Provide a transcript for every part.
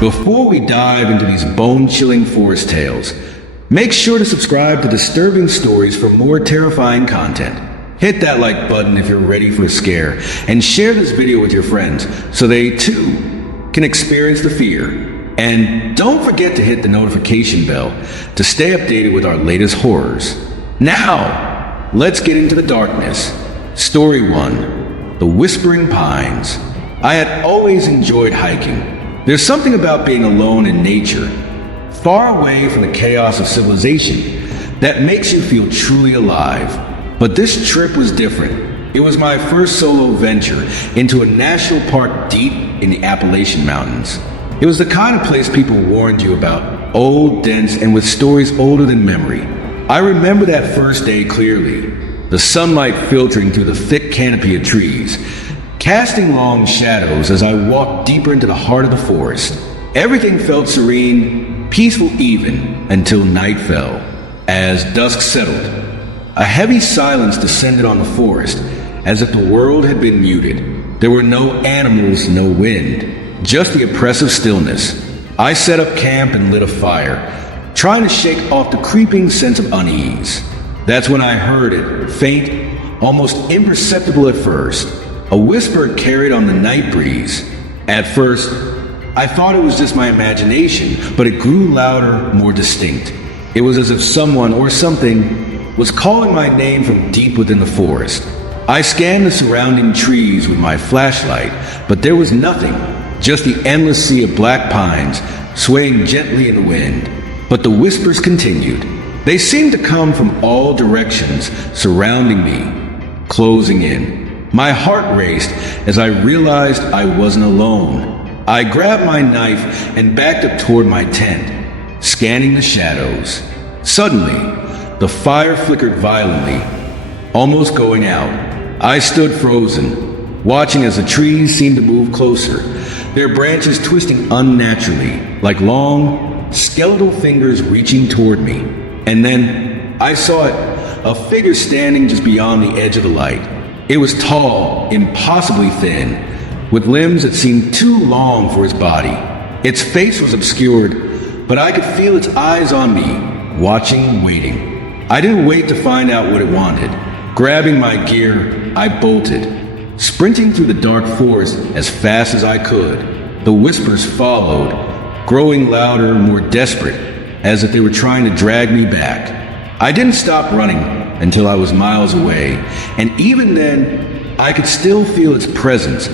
Before we dive into these bone-chilling forest tales, make sure to subscribe to Disturbing Stories for more terrifying content. Hit that like button if you're ready for a scare, and share this video with your friends so they too can experience the fear. And don't forget to hit the notification bell to stay updated with our latest horrors. Now, let's get into the darkness. Story 1. The Whispering Pines. I had always enjoyed hiking. There's something about being alone in nature, far away from the chaos of civilization, that makes you feel truly alive. But this trip was different. It was my first solo venture into a national park deep in the Appalachian Mountains. It was the kind of place people warned you about, old, dense, and with stories older than memory. I remember that first day clearly, the sunlight filtering through the thick canopy of trees, casting long shadows as I walked deeper into the heart of the forest. Everything felt serene, peaceful even, until night fell. As dusk settled, a heavy silence descended on the forest, as if the world had been muted. There were no animals, no wind, just the oppressive stillness. I set up camp and lit a fire, trying to shake off the creeping sense of unease. That's when I heard it, faint, almost imperceptible at first. A whisper carried on the night breeze. At first, I thought it was just my imagination, but it grew louder, more distinct. It was as if someone or something was calling my name from deep within the forest. I scanned the surrounding trees with my flashlight, but there was nothing, just the endless sea of black pines swaying gently in the wind. But the whispers continued. They seemed to come from all directions, surrounding me, closing in. My heart raced as I realized I wasn't alone. I grabbed my knife and backed up toward my tent, scanning the shadows. Suddenly, the fire flickered violently, almost going out. I stood frozen, watching as the trees seemed to move closer, their branches twisting unnaturally, like long, skeletal fingers reaching toward me. And then I saw it, a figure standing just beyond the edge of the light. It was tall, impossibly thin, with limbs that seemed too long for his body. Its face was obscured, but I could feel its eyes on me, watching, waiting. I didn't wait to find out what it wanted. Grabbing my gear, I bolted, sprinting through the dark forest as fast as I could. The whispers followed, growing louder, more desperate, as if they were trying to drag me back. I didn't stop running until I was miles away, and even then, I could still feel its presence,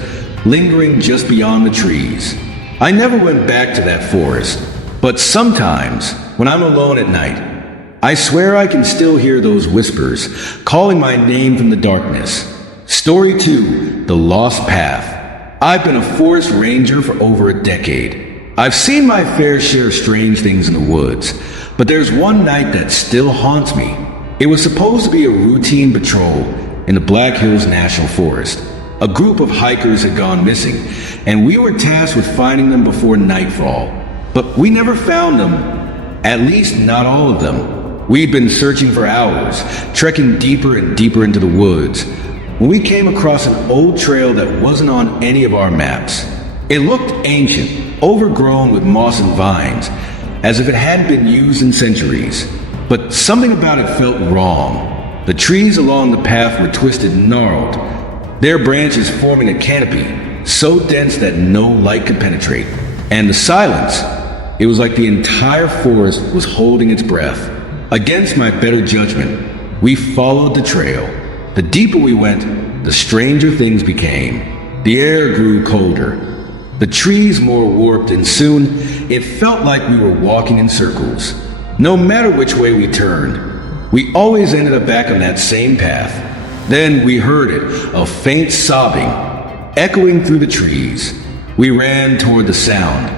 lingering just beyond the trees. I never went back to that forest, but sometimes, when I'm alone at night, I swear I can still hear those whispers, calling my name from the darkness. Story 2, The Lost Path. I've been a forest ranger for over a decade. I've seen my fair share of strange things in the woods, but there's one night that still haunts me. It was supposed to be a routine patrol in the Black Hills National Forest. A group of hikers had gone missing, and we were tasked with finding them before nightfall. But we never found them, at least not all of them. We'd been searching for hours, trekking deeper and deeper into the woods, when we came across an old trail that wasn't on any of our maps. It looked ancient, overgrown with moss and vines, as if it hadn't been used in centuries. But something about it felt wrong. The trees along the path were twisted and gnarled, their branches forming a canopy so dense that no light could penetrate. And the silence, it was like the entire forest was holding its breath. Against my better judgment, we followed the trail. The deeper we went, the stranger things became. The air grew colder, the trees more warped, and soon it felt like we were walking in circles. No matter which way we turned, we always ended up back on that same path. Then we heard it, a faint sobbing, echoing through the trees. We ran toward the sound,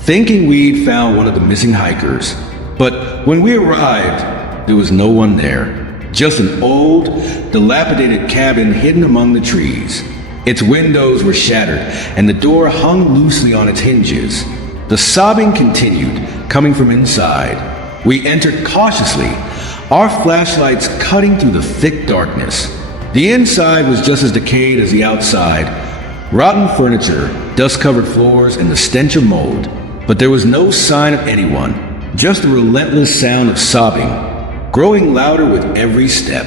thinking we'd found one of the missing hikers. But when we arrived, there was no one there, just an old, dilapidated cabin hidden among the trees. Its windows were shattered, and the door hung loosely on its hinges. The sobbing continued, coming from inside. We entered cautiously, our flashlights cutting through the thick darkness. The inside was just as decayed as the outside. Rotten furniture, dust-covered floors, and the stench of mold. but there was no sign of anyone, just a relentless sound of sobbing, growing louder with every step.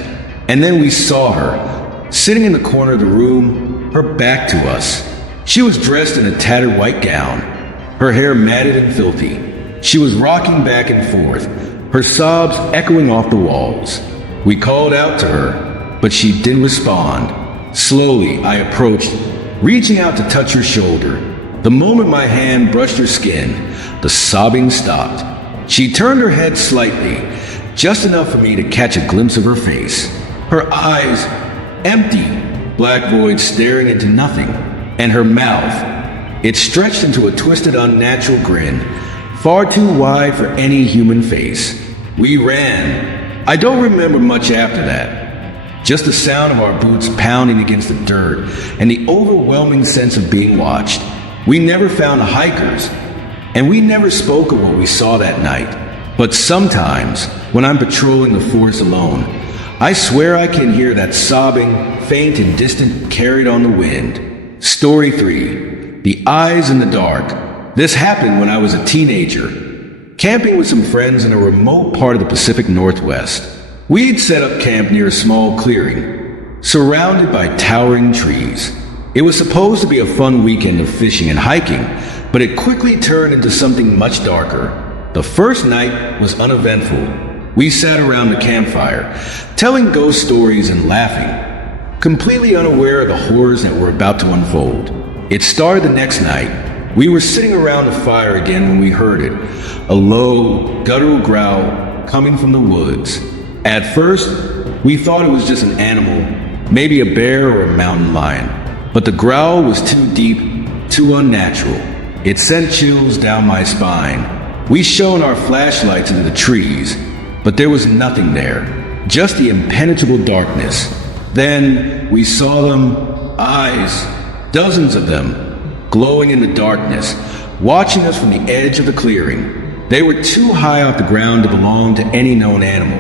And then we saw her, sitting in the corner of the room, her back to us. She was dressed in a tattered white gown, her hair matted and filthy. She was rocking back and forth, her sobs echoing off the walls. We called out to her, but she didn't respond. Slowly, I approached, reaching out to touch her shoulder. The moment my hand brushed her skin, the sobbing stopped. She turned her head slightly, just enough for me to catch a glimpse of her face. Her eyes, empty, black voids staring into nothing. And her mouth, it stretched into a twisted, unnatural grin, far too wide for any human face. We ran. I don't remember much after that. Just the sound of our boots pounding against the dirt and the overwhelming sense of being watched. We never found hikers, and we never spoke of what we saw that night. But sometimes, when I'm patrolling the forest alone, I swear I can hear that sobbing, faint and distant, carried on the wind. Story 3. The Eyes in the Dark. This happened when I was a teenager, camping with some friends in a remote part of the Pacific Northwest. We'd set up camp near a small clearing, surrounded by towering trees. It was supposed to be a fun weekend of fishing and hiking, but it quickly turned into something much darker. The first night was uneventful. We sat around the campfire, telling ghost stories and laughing, completely unaware of the horrors that were about to unfold. It started the next night. We were sitting around the fire again when we heard it, a low, guttural growl coming from the woods. At first, we thought it was just an animal, maybe a bear or a mountain lion. But the growl was too deep, too unnatural. It sent chills down my spine. We shone our flashlights into the trees, but there was nothing there, just the impenetrable darkness. Then we saw them, eyes, dozens of them, glowing in the darkness, watching us from the edge of the clearing. They were too high off the ground to belong to any known animal,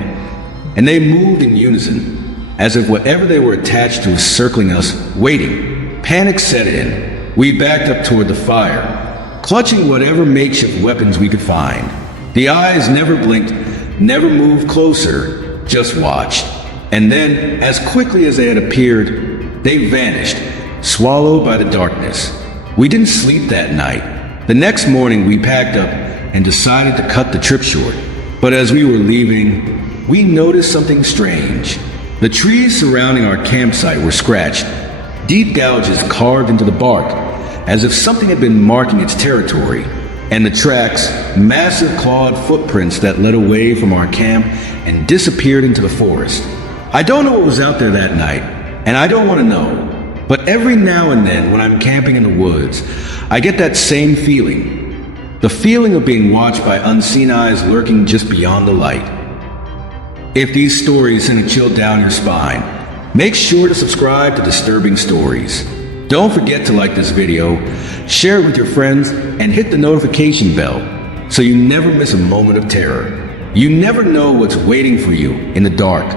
and they moved in unison, as if whatever they were attached to was circling us, waiting. Panic set in. We backed up toward the fire, clutching whatever makeshift weapons we could find. The eyes never blinked, never moved closer, just watched. And then, as quickly as they had appeared, they vanished, swallowed by the darkness. We didn't sleep that night. The next morning, we packed up and decided to cut the trip short. But as we were leaving, we noticed something strange. The trees surrounding our campsite were scratched, deep gouges carved into the bark, as if something had been marking its territory. And the tracks, massive clawed footprints that led away from our camp and disappeared into the forest. I don't know what was out there that night, and I don't want to know, but every now and then when I'm camping in the woods, I get that same feeling. The feeling of being watched by unseen eyes lurking just beyond the light. If these stories send a chill down your spine, make sure to subscribe to Disturbing Stories. Don't forget to like this video, share it with your friends, and hit the notification bell so you never miss a moment of terror. You never know what's waiting for you in the dark.